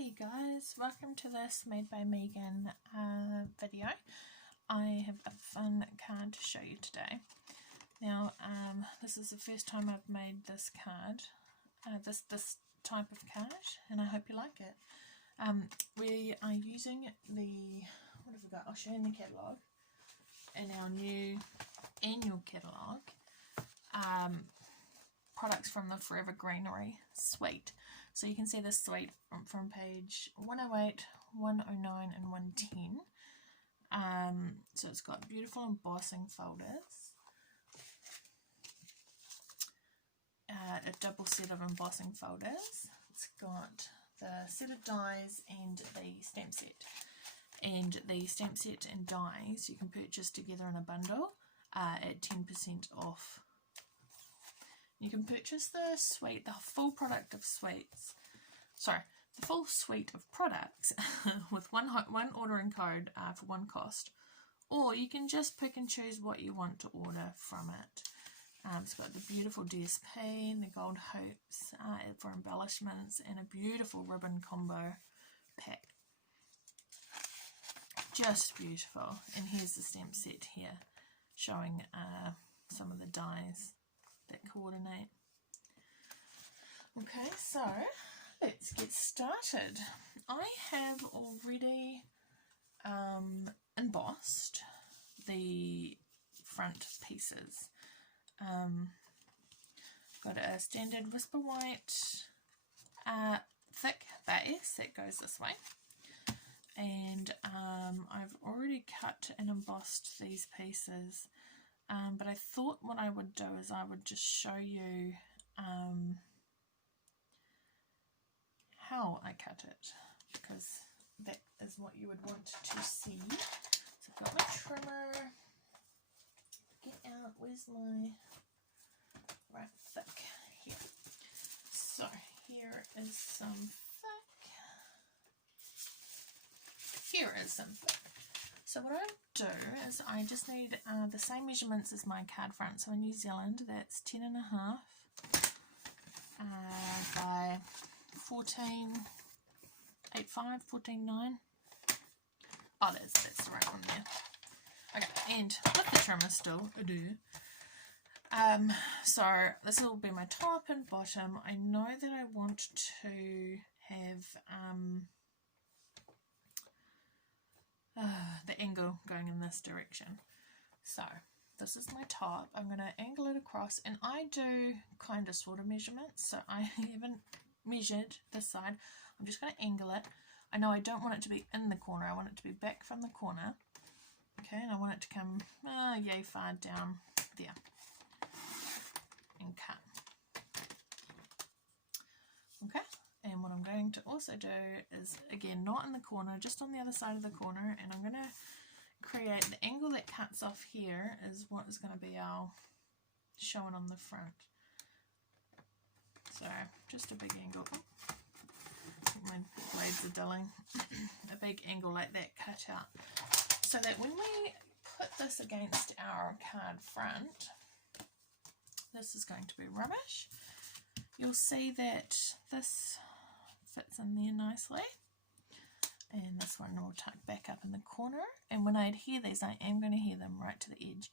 Hey guys, welcome to this Made by Megan video. I have a fun card to show you today. Now this is the first time I've made this card, this type of card, and I hope you like it. We are using the, what have we got? I'll show you in the catalogue, in our new annual catalogue, products from the Forever Greenery suite. So you can see this suite from page 108, 109 and 110. So it's got beautiful embossing folders, a double set of embossing folders. It's got the set of dies and the stamp set. And the stamp set and dies you can purchase together in a bundle at 10% off. You can purchase the suite, the full product of sweets, the full suite of products with one ordering code for one cost, or you can just pick and choose what you want to order from it. It's got the beautiful DSP, the gold hoops for embellishments, and a beautiful ribbon combo pack. Just beautiful. And here's the stamp set here, showing some of the dies that coordinate. Okay, so let's get started. I have already embossed the front pieces. Got a standard Whisper White thick base that goes this way, and I've already cut and embossed these pieces. But I thought what I would do is I would just show you how I cut it, because that is what you would want to see. So I've got my trimmer. Get out, where's my right thick? Here. So here is some thick. Here is some thick. So what I do is I just need the same measurements as my card front. So in New Zealand, that's 10.5 by 14.85, 14.9. Oh, that's the right one there. Okay, and with the trimmer still, I do. So this will be my top and bottom. I know that I want to have the angle going in this direction. So this is my top. I'm going to angle it across, and I do kind of sort of measurements, so I haven't measured this side. I'm just going to angle it. I know I don't want it to be in the corner, I want it to be back from the corner. Okay, and I want it to come yay far down there and cut. Okay. And what I'm going to also do is, again, not in the corner, just on the other side of the corner, and I'm going to create the angle that cuts off here is what is going to be our showing on the front. So just a big angle. My blades are dulling. A big angle like that cut out, so that when we put this against our card front, this is going to be rubbish. You'll see that this fits in there nicely, and this one will tuck back up in the corner, and when I adhere these, I am going to adhere them right to the edge,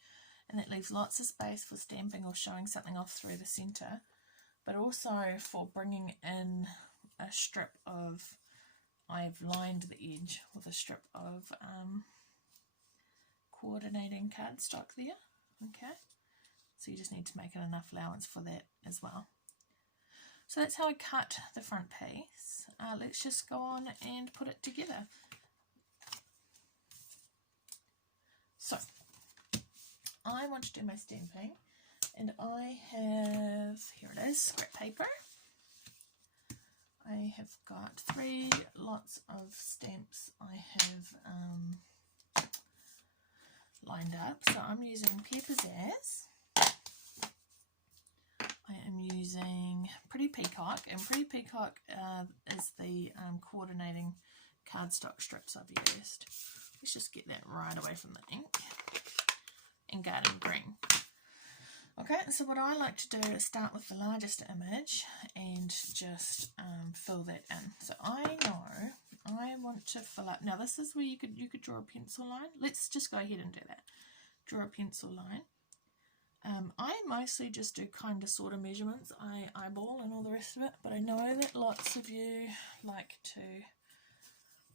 and that leaves lots of space for stamping or showing something off through the centre, but also for bringing in a strip of, I've lined the edge with a strip of coordinating cardstock there. Okay, so you just need to make it enough allowance for that as well. So that's how I cut the front piece. Let's just go on and put it together. So I want to do my stamping, and I have, here it is, scrap paper. I have got 3 lots of stamps I have lined up. So I'm using Pizzazz. I am using Pretty Peacock, and Pretty Peacock is the coordinating cardstock strips I've used. Let's just get that right away from the ink. And Garden Green. Okay, so what I like to do is start with the largest image and just fill that in. So I know I want to fill up. Now this is where you could draw a pencil line. Let's just go ahead and do that. Draw a pencil line. I mostly just do kind of sort of measurements. I eyeball and all the rest of it, but I know that lots of you like to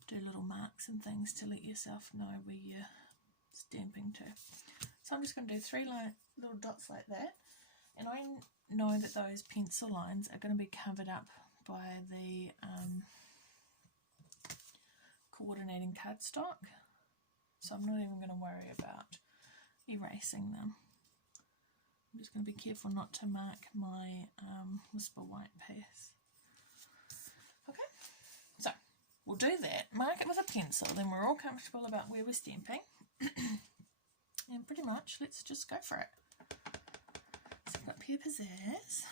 do little marks and things to let yourself know where you're stamping to. So I'm just going to do 3 little dots like that, and I know that those pencil lines are going to be covered up by the coordinating cardstock, so I'm not even going to worry about erasing them. I'm just going to be careful not to mark my whisper white piece. Okay, so we'll do that, mark it with a pencil, then we're all comfortable about where we're stamping. And pretty much, let's just go for it. So I've got Pear Pizzazz.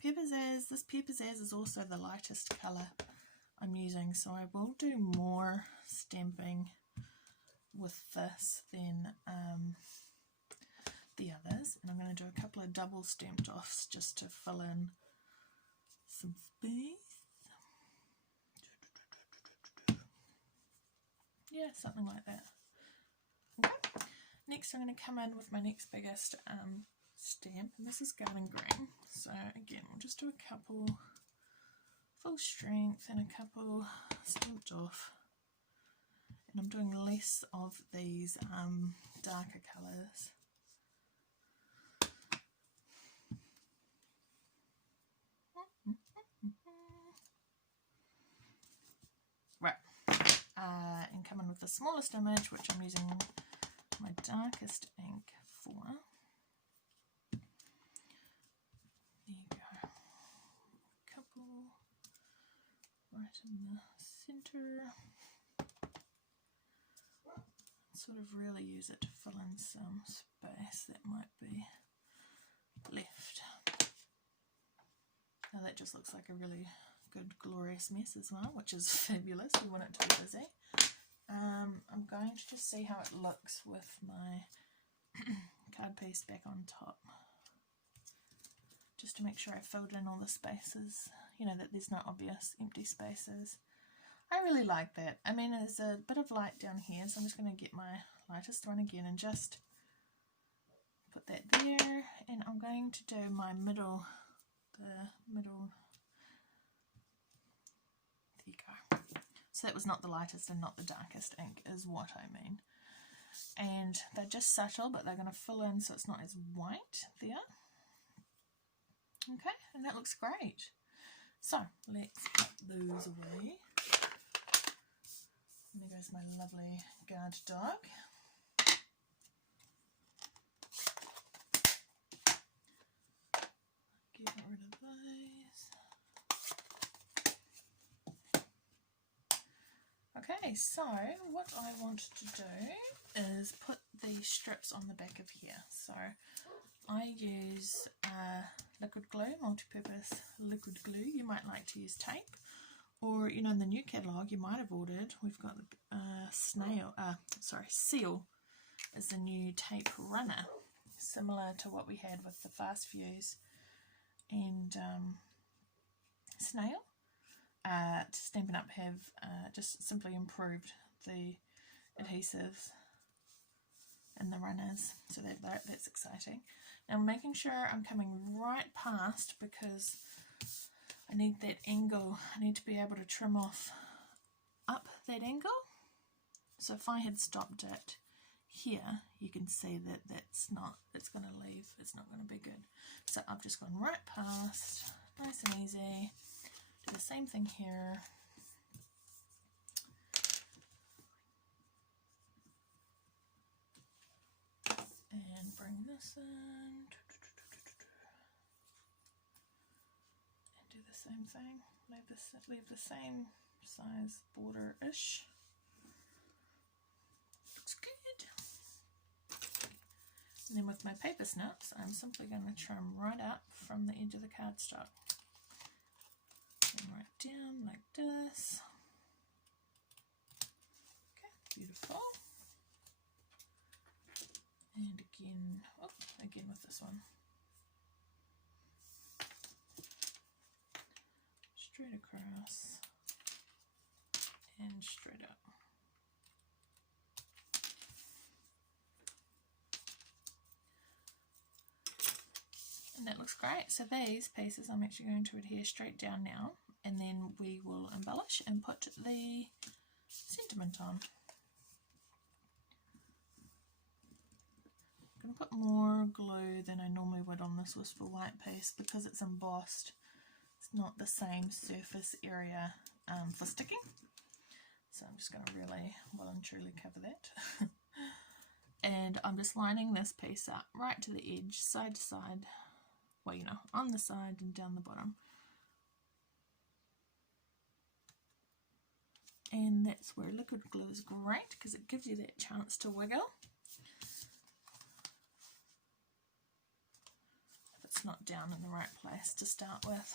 Pear Pizzazz, this Pear Pizzazz is also the lightest colour I'm using, so I will do more stamping with this than the others. And I'm going to do a couple of double stamped offs just to fill in some space. Yeah, something like that. Okay. Next I'm going to come in with my next biggest stamp, and this is Garden Green. So again, we'll just do a couple full strength and a couple stamped off. And I'm doing less of these darker colours. Right, and come in with the smallest image, which I'm using my darkest ink for. There you go. A couple right in the centre. Sort of really use it to fill in some space that might be left. Now that just looks like a really good glorious mess as well, which is fabulous. We want it to be busy. I'm going to just see how it looks with my card piece back on top, just to make sure I filled in all the spaces, you know, that there's no obvious empty spaces. I really like that. I mean, there's a bit of light down here, so I'm just going to get my lightest one again and just put that there, and I'm going to do my middle, there you go. So that was not the lightest and not the darkest ink is what I mean. And they're just subtle, but they're going to fill in so it's not as white there. Okay, and that looks great. So let's put those away. And there goes my lovely guard dog. Get rid of those. Okay, so what I want to do is put the strips on the back of here. So I use liquid glue, multi-purpose liquid glue. You might like to use tape, or you know, in the new catalogue you might have ordered, we've got the Seal is the new tape runner, similar to what we had with the Fast Fuse and Snail. Stampin' Up have just simply improved the adhesives and the runners, so that's exciting. Now I'm making sure I'm coming right past, because I need that angle. I need to be able to trim off up that angle. So if I had stopped it here, you can see that it's not going to be good. So I've just gone right past, nice and easy. Do the same thing here. And bring this in. And do the same thing. Leave the same size border-ish. Looks good. And then with my paper snips, I'm simply going to trim right up from the edge of the cardstock. And right down like this. Okay, beautiful. And again again with this one. Straight across and straight up. And that looks great. So these pieces I'm actually going to adhere straight down now, and then we will embellish and put the sentiment on. I'm going to put more glue than I normally would on this Whisper White piece because it's embossed. It's not the same surface area for sticking. So I'm just going to really well and truly cover that. And I'm just lining this piece up right to the edge, side to side. Well, you know, on the side and down the bottom. And that's where liquid glue is great because it gives you that chance to wiggle. If it's not down in the right place to start with.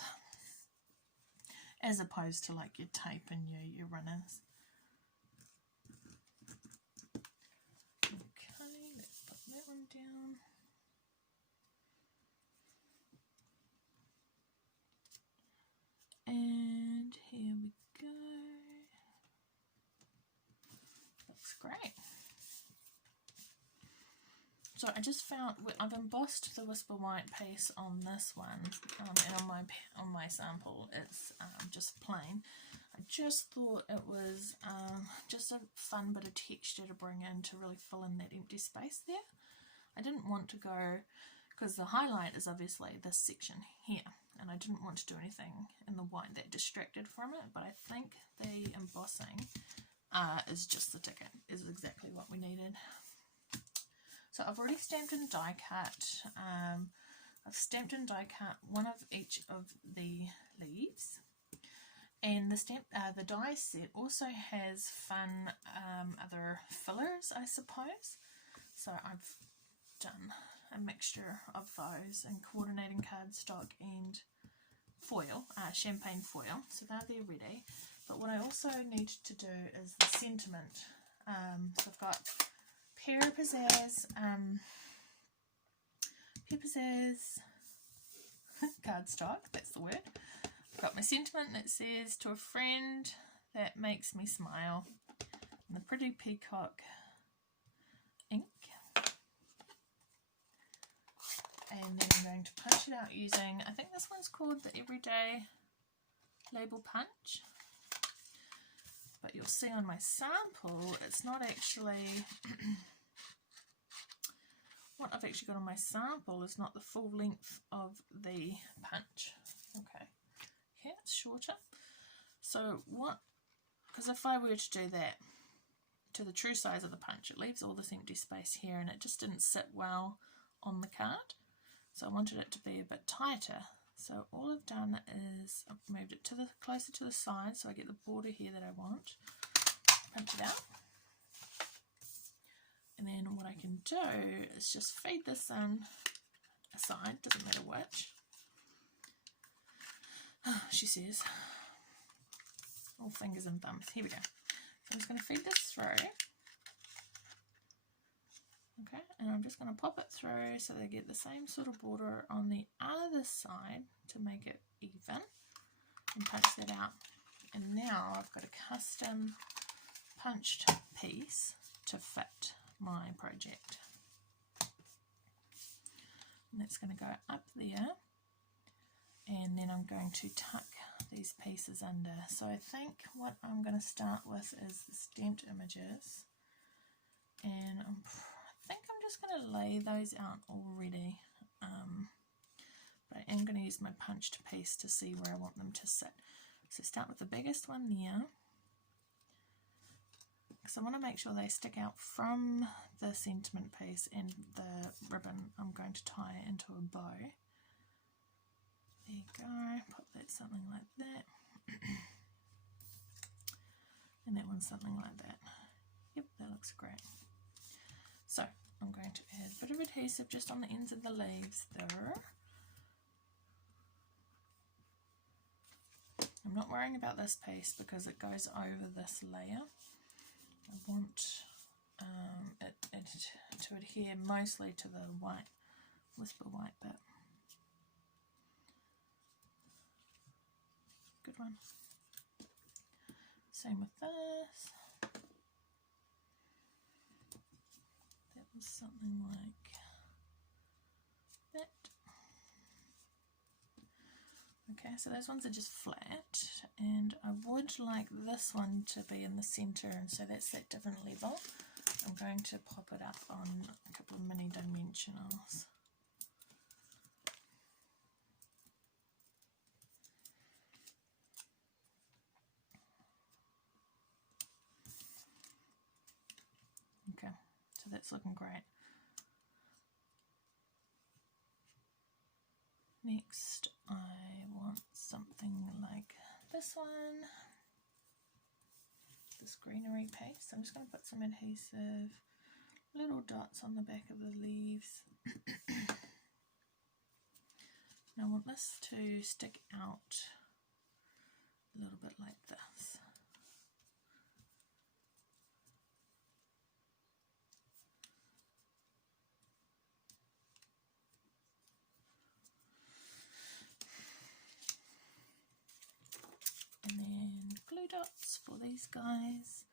As opposed to like your tape and your runners. Okay, let's put that one down. And here we go. Looks great. So I just found I've embossed the Whisper White piece on this one, and on my sample it's just plain. I just thought it was just a fun bit of texture to bring in to really fill in that empty space there. I didn't want to go, because the highlight is obviously this section here, and I didn't want to do anything in the white that distracted from it, but I think the embossing is just the ticket, is exactly what we needed. So I've already stamped and die cut. I've stamped and die cut one of each of the leaves, and the die set also has fun other fillers, I suppose. So I've done a mixture of those and coordinating cardstock and foil, champagne foil, so they're ready. But what I also need to do is the sentiment. So I've got Pear Pizzazz cardstock, that's the word. I've got my sentiment that says, to a friend that makes me smile, and the Pretty Peacock ink. And then I'm going to punch it out using, I think this one's called the Everyday Label Punch. But you'll see on my sample, it's not actually, what I've actually got on my sample is not the full length of the punch. Okay, here it's shorter. So because if I were to do that to the true size of the punch, it leaves all this empty space here, and it just didn't sit well on the card. So I wanted it to be a bit tighter. So all I've done is I've moved it to closer to the side, so I get the border here that I want. Punch it out. And then what I can do is just feed this in aside, doesn't matter which. She says, all fingers and thumbs. Here we go. So I'm just going to feed this through. Okay, and I'm just going to pop it through so they get the same sort of border on the other side to make it even, and punch that out. And now I've got a custom punched piece to fit my project. And that's going to go up there, and then I'm going to tuck these pieces under. So I think what I'm going to start with is the stamped images, and I think I'm just going to lay those out already, but I am going to use my punched piece to see where I want them to sit. So start with the biggest one there, because I want to make sure they stick out from the sentiment piece, and the ribbon I'm going to tie into a bow. There you go, put that something like that, and that one's something like that. Yep, that looks great. So I'm going to add a bit of adhesive just on the ends of the leaves there. I'm not worrying about this piece because it goes over this layer. I want it to adhere mostly to the white whisper white bit. Good one. Same with this. That was something like that. Okay, so those ones are just flat, and I would like this one to be in the center, and so that's that different level. I'm going to pop it up on a couple of mini dimensionals. Okay, so that's looking great. Next, I want something like this one, this greenery paste. I'm just going to put some adhesive little dots on the back of the leaves. And I want this to stick out a little bit like this. And then glue dots for these guys,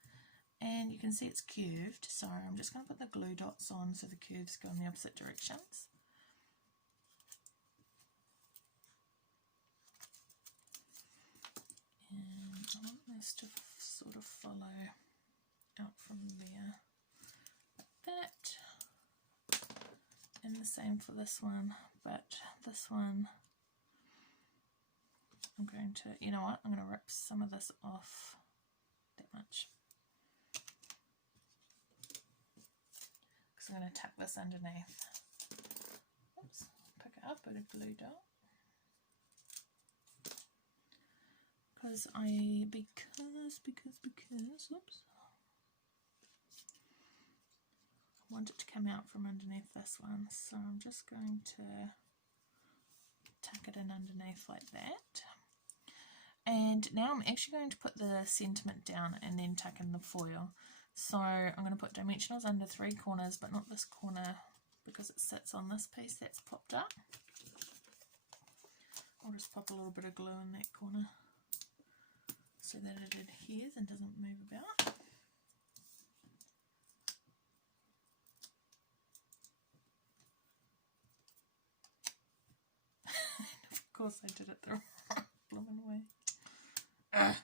and you can see it's curved, so I'm just going to put the glue dots on so the curves go in the opposite directions. And I want this to sort of follow out from there like that, and the same for this one, but this one I'm going to, you know what, I'm going to rip some of this off that much, because I'm going to tuck this underneath. Oops, pick it up with a glue dot, because oops, I want it to come out from underneath this one, so I'm just going to tuck it in underneath like that. And now I'm actually going to put the sentiment down and then tuck in the foil. So I'm going to put dimensionals under 3 corners, but not this corner because it sits on this piece that's popped up. I'll just pop a little bit of glue in that corner so that it adheres and doesn't move about. Of course I did it the wrong blooming way. How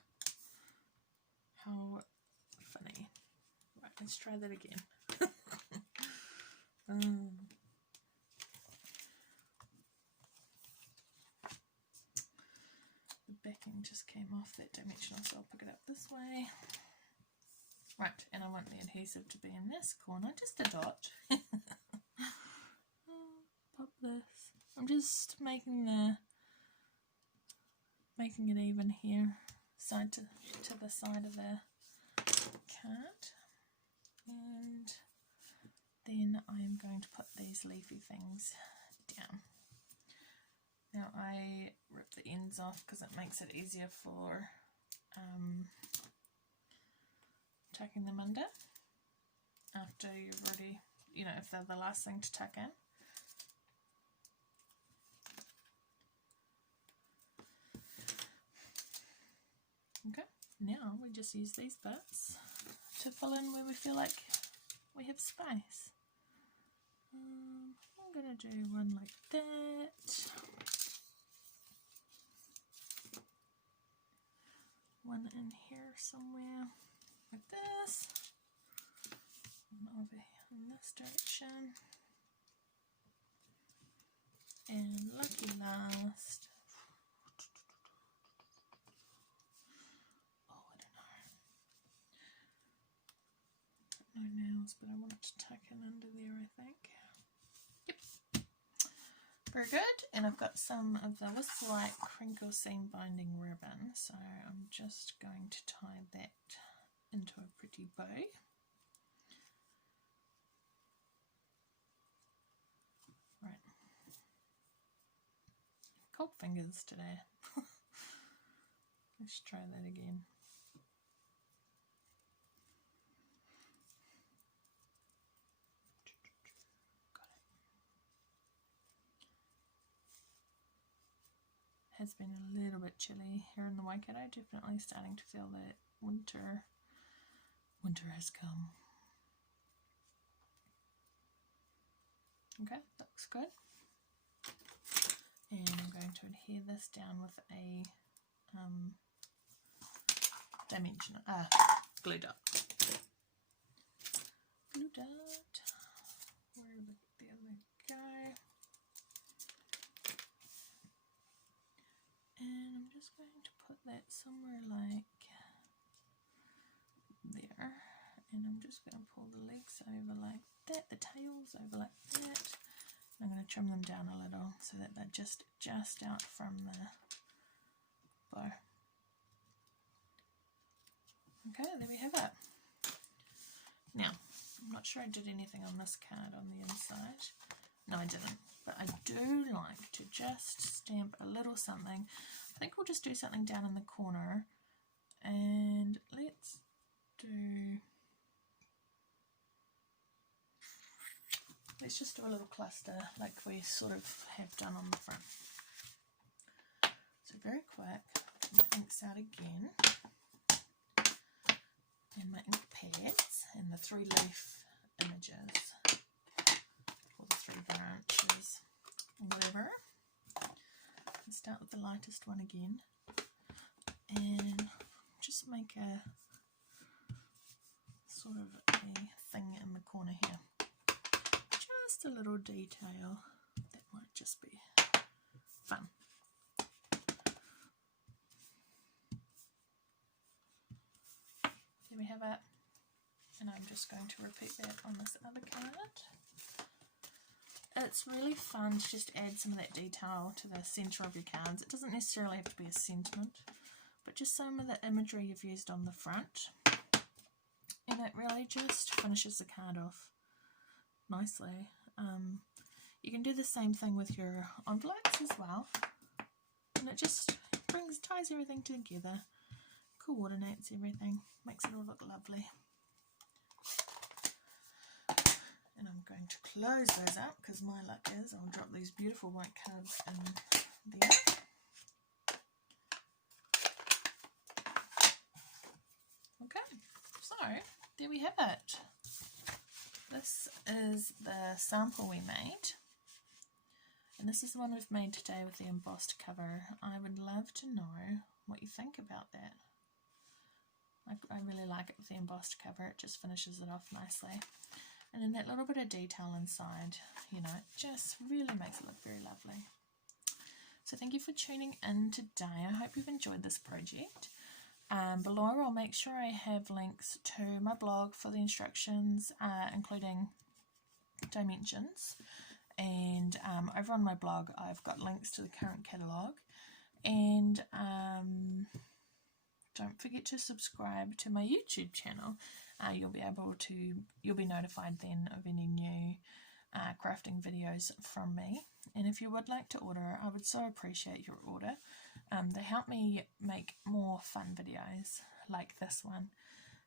funny. Right, let's try that again. The backing just came off that dimensional, so I'll pick it up this way. Right, and I want the adhesive to be in this corner, just a dot. Pop this. I'm just making it even here, side to the side of the card, and then I am going to put these leafy things down. Now I rip the ends off because it makes it easier for tucking them under after you've already, you know, if they're the last thing to tuck in. Okay, now we just use these bits to fill in where we feel like we have space. I'm going to do one like that, one in here somewhere like this, one over here in this direction, and lucky last, no nails, but I want it to tuck in under there, I think. Yep. Very good. And I've got some of the Whisper White crinkle seam binding ribbon, so I'm just going to tie that into a pretty bow. Right. Cold fingers today. Let's try that again. has been a little bit chilly here in the Waikato. Definitely starting to feel that winter has come. Okay, that looks good. And I'm going to adhere this down with a glue dot. Glue dot. There we go. And I'm just going to put that somewhere like there. And I'm just going to pull the legs over like that, the tails over like that. I'm going to trim them down a little so that they're just out from the bow. Okay, there we have it. Now, I'm not sure I did anything on this card on the inside. No, I didn't. But I do like to just stamp a little something. I think we'll just do something down in the corner. And let's just do a little cluster like we sort of have done on the front. So very quick, my inks out again, and my ink pads, and the 3-leaf images, or the 3 branches, whatever. I'll start with the lightest one again, and just make a sort of a thing in the corner here. Just a little detail that might just be fun. There we have it, and I'm just going to repeat that on this other card. It's really fun to just add some of that detail to the centre of your cards. It doesn't necessarily have to be a sentiment, but just some of the imagery you've used on the front, and it really just finishes the card off nicely. You can do the same thing with your envelopes as well, and it just ties everything together, coordinates everything, makes it all look lovely. And I'm going to close those up because my luck is I'll drop these beautiful white cards in there. Okay, so there we have it. This is the sample we made, and this is the one we've made today with the embossed cover. I would love to know what you think about that. I really like it with the embossed cover. It just finishes it off nicely, and then that little bit of detail inside, you know, it just really makes it look very lovely. So thank you for tuning in today. I hope you've enjoyed this project. Below I'll make sure I have links to my blog for the instructions, including dimensions, and over on my blog I've got links to the current catalogue, and don't forget to subscribe to my YouTube channel. You'll be notified then of any new crafting videos from me. And if you would like to order, I would so appreciate your order. They help me make more fun videos like this one.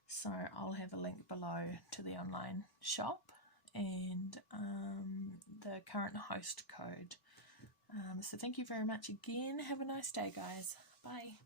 So I'll have a link below to the online shop and the current host code. So thank you very much again. Have a nice day, guys. Bye.